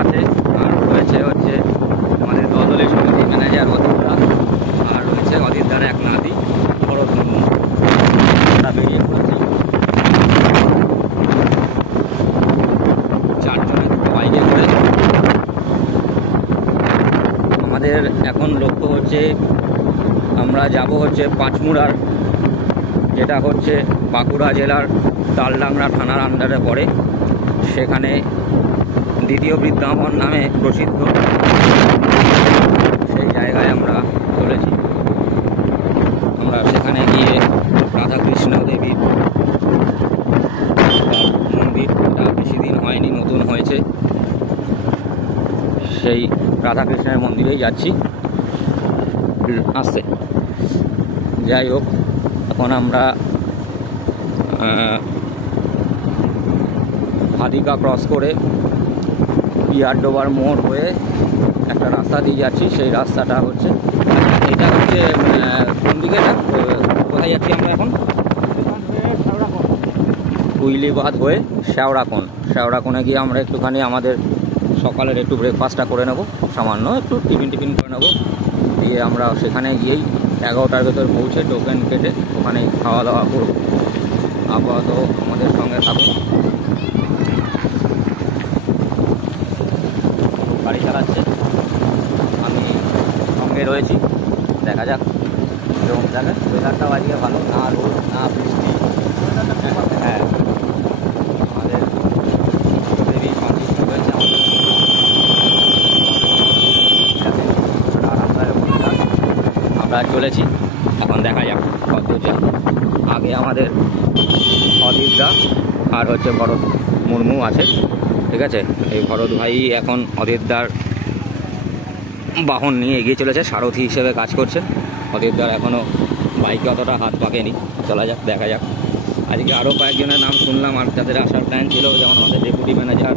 আছে, আর রয়েছে হচ্ছে আমাদের দলদলের সমিতি ম্যানেজার অদিতদা, আর রয়েছে অদিতদার এক নাতি ভরত মুর্মু। আমরা বেরিয়ে পড়েছি, 4 জনে দুটো বাইকে করে। আমাদের এখন লক্ষ্য হচ্ছে আমরা যাব হচ্ছে পাঁচমুড়ার, যেটা হচ্ছে বাঁকুড়া জেলার তালডাংরা থানার আন্ডারে পড়ে। সেখানে দ্বিতীয় বৃন্দাবন নামে প্রসিদ্ধ, সেই জায়গায় আমরা চলেছি। আমরা সেখানে গিয়ে রাধাকৃষ্ণ দেবীর মন্দিরটা বেশি দিন হয়নি, নতুন হয়েছে, সেই রাধাকৃষ্ণের মন্দিরেই যাচ্ছি আসতে। যাই হোক, এখন আমরা ভাদিকা ক্রস করে পিয়ারডোবার মোড় হয়ে একটা রাস্তা দিয়ে যাচ্ছি। সেই রাস্তাটা হচ্ছে, এটা হচ্ছে কোন দিকে, কোথায় যাচ্ছি আমরা এখন? কুইলিবাদ হয়ে শেওড়াকোণে গিয়ে আমরা একটুখানি আমাদের সকালের একটু ব্রেকফাস্টটা করে নেব, সামান্য একটু টিফিন করে নেব। দিয়ে আমরা সেখানে গিয়েই 11টার ভেতর পৌঁছে টোকেন কেটে ওখানে খাওয়া দাওয়া করব। আপাতত আমাদের সঙ্গে থাকুন। গাড়ি চালাচ্ছে, আমি সঙ্গে রয়েছি। দেখা যাক যেরকম থাকে। ওয়েদারটাও আজকে ভালো, না রোদ না বৃষ্টি। হ্যাঁ, আমাদের দেবী সন্তুষ্ট হয়েছে আমাদের। আমরা চলেছি, এখন দেখা যাক কত যায়। আগে আমাদের অদিতদা আর হচ্ছে ভরত মুর্মু আছে, ঠিক আছে। এই ভরত ভাই এখন অদিতদার বাহন নিয়ে এগিয়ে চলেছে, সারথি হিসেবে কাজ করছে। অদিতদার এখনও বাইকে অতটা হাত পাকেনি। চলা যাক, দেখা যাক। আজকে আরও কয়েকজনের নাম শুনলাম আর যাদের আসার প্ল্যান ছিল, যেমন আমাদের ডেপুটি ম্যানেজার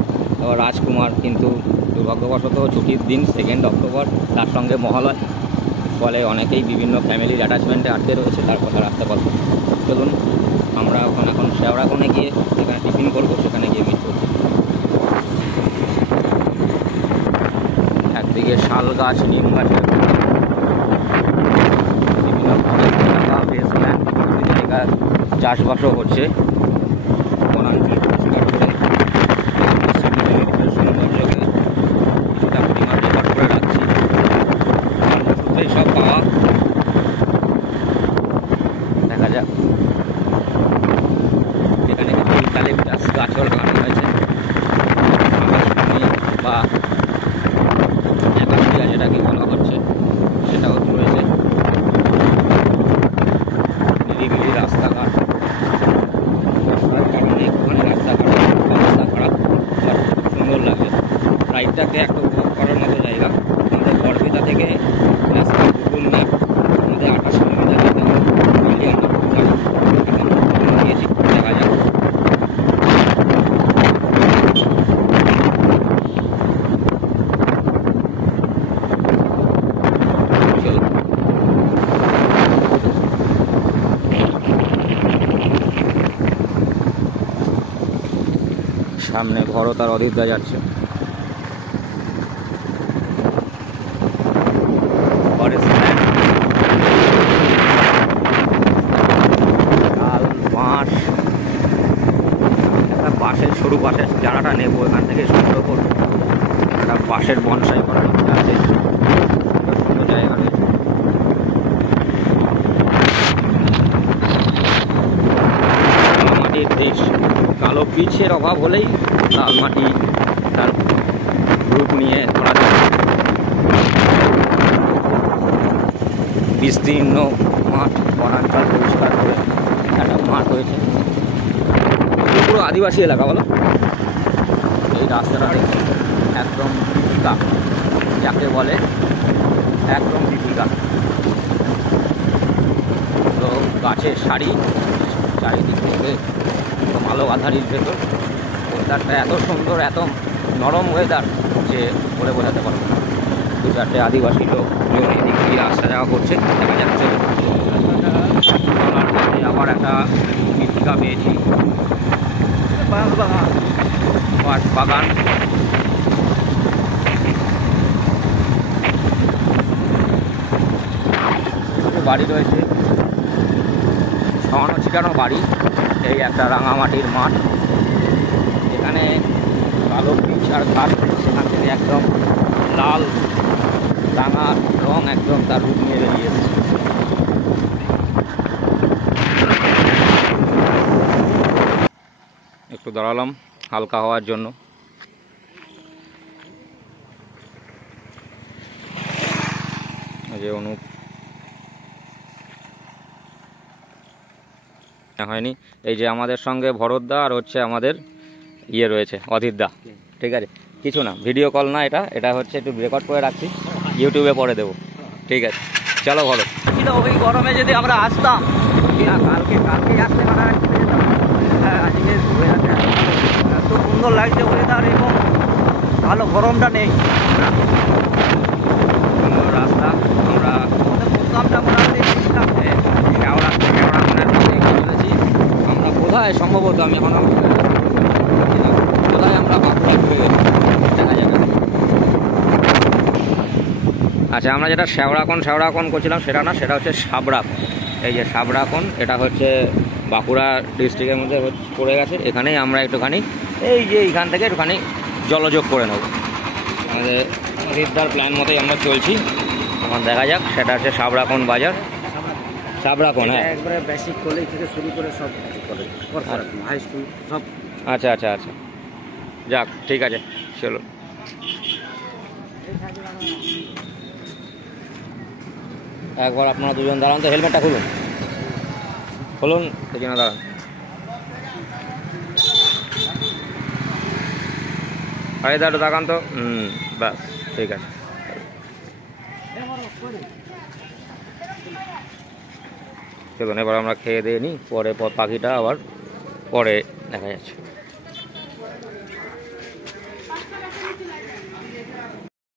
রাজকুমার, কিন্তু দুর্ভাগ্যবশত ছুটির দিন 2 অক্টোবর, তার সঙ্গে মহালয়, ফলে অনেকেই বিভিন্ন ফ্যামিলির অ্যাটাচমেন্টে আটকে রয়েছে, তার কথা রাখতে পারবো। চলুন আমরা এখন শেওড়াকোণে গিয়ে যেখানে টিফিন করবো সেখানে গিয়ে মিট করবো। একদিকে শাল গাছ, নিম গাছের বিভিন্ন বেসল্যান্ড, জায়গায় চাষবাসও হচ্ছে। সৌন্দর্যকে কিছুটা পরিমাণ রেকর্ড করে রাখছি, সব পাওয়া। দেখা যাক, এখানে কিছু ইউক্যালিপটাস গাছও লাগানো হয়েছে, বা অ্যাকাসিয়া যেটাকে বলা হচ্ছে সেটাও রয়েছে। নিরিবিলি রাস্তাঘাট, একটুখানি রাস্তাঘাট অবস্থা খারাপ, বাট সুন্দর লাগে। রাইডটাকে একটা উপভোগ করার মতো জায়গা। আমাদের বরপেটা থেকে গুগল ম্যাপ আমাদের 28 কিলোমিটার যেতে হবে। দিয়েছি, দেখা যাক। সামনে ভরত আর অদিতদা যাচ্ছে। একটা বাঁশের সরু বাঁশের চারাটা নেবো এখান থেকে সংগ্রহ করবো। একটা বাঁশের বনসাই করার ইচ্ছা আছে, সুন্দর জায়গা রয়েছে। মাটির দেশ, কালো পিচের অভাব হলেই লাল মাটি তার রূপ নিয়ে ধরা যায়। বিস্তীর্ণ মাঠ, বনাঞ্চল পরিষ্কার করে একটা মাঠ হয়েছে, পুরো আদিবাসী এলাকা বলো। এই রাস্তাটা একদম দীপিকা, যাকে বলে একদম দীপিকা। তো গাছের সারি, চারিদিক থেকে ভালো আধারির ভেতর। ওয়েদারটা এত সুন্দর, এত নরম ওয়েদার যে বলে বোঝাতে পারবো না। 2-4টে আদিবাসী লোক এদিক দিয়ে আসা যাওয়া করছে, দেখা যাচ্ছে। আবার একটা মৃত্তিকা পেয়েছি, বাগান। বাড়ি রয়েছে, ছড়ানো ছিটানো বাড়ি। এই একটা রাঙামাটির মাঠ, এখানে কালো পিচ আর ঘাস, সেখান থেকে একদম লাল রাঙা রং একদম তার রূপ নিয়ে বেরিয়েছে। একটু দাঁড়ালাম হালকা হওয়ার জন্য। এই যে অনুপ হয়নি, এই যে আমাদের সঙ্গে ভরতদা আর হচ্ছে আমাদের ইয়ে রয়েছে অধীরদা। ঠিক আছে, কিছু না, ভিডিও কল না, এটা হচ্ছে একটু রেকর্ড করে রাখছি, ইউটিউবে পরে দেবো। ঠিক আছে, চলো ভালো ছিল। ওই গরমে যদি আমরা আসতাম, কালকে আসতে পারা, আজকে এত সুন্দর লাগছে ওয়েদার, এবং ভালো গরমটা নেই। রাস্তা আমরা প্রোগ্রামটা মোটামুটি দেখছিলাম, আমরা কোথায় সম্ভবত, আমি এখন কোথায় আমরা বাঁকুড়া ঘুরে গেছি দেখা যাবে। আচ্ছা, আমরা যেটা শেওড়াকোন করছিলাম সেটা না, সেটা হচ্ছে সাবড়াকোন। এই যে সাবড়াকোন, এটা হচ্ছে বাঁকুড়া ডিস্ট্রিক্টের মধ্যে পড়ে গেছে। এখানেই আমরা একটুখানি এই যে এইখান থেকে একটুখানি জলযোগ করে নেব। আমাদের হরিদ্বার প্ল্যান মতোই আমরা চলছি। এখন দেখা যাক, সেটা হচ্ছে সাবড়াকোন বাজার। সাবড়াকোন, হ্যাঁ, একবারে বেসিক কলেজ থেকে শুরু করে সব কলেজ, হাই স্কুল সব। আচ্ছা আচ্ছা আচ্ছা, যাক ঠিক আছে, চলো। একবার আপনারা দুজন দাঁড়ান তো, হেলমেটটা খুলুন, দেখি না, দাঁড়ান। আরে দাঁড়ো, দেখান তো। ব্যাস, ঠিক আছে। চলুন এবার আমরা খেয়ে দিয়ে নিই, পরে পাখিটা আবার পরে দেখা যাচ্ছে।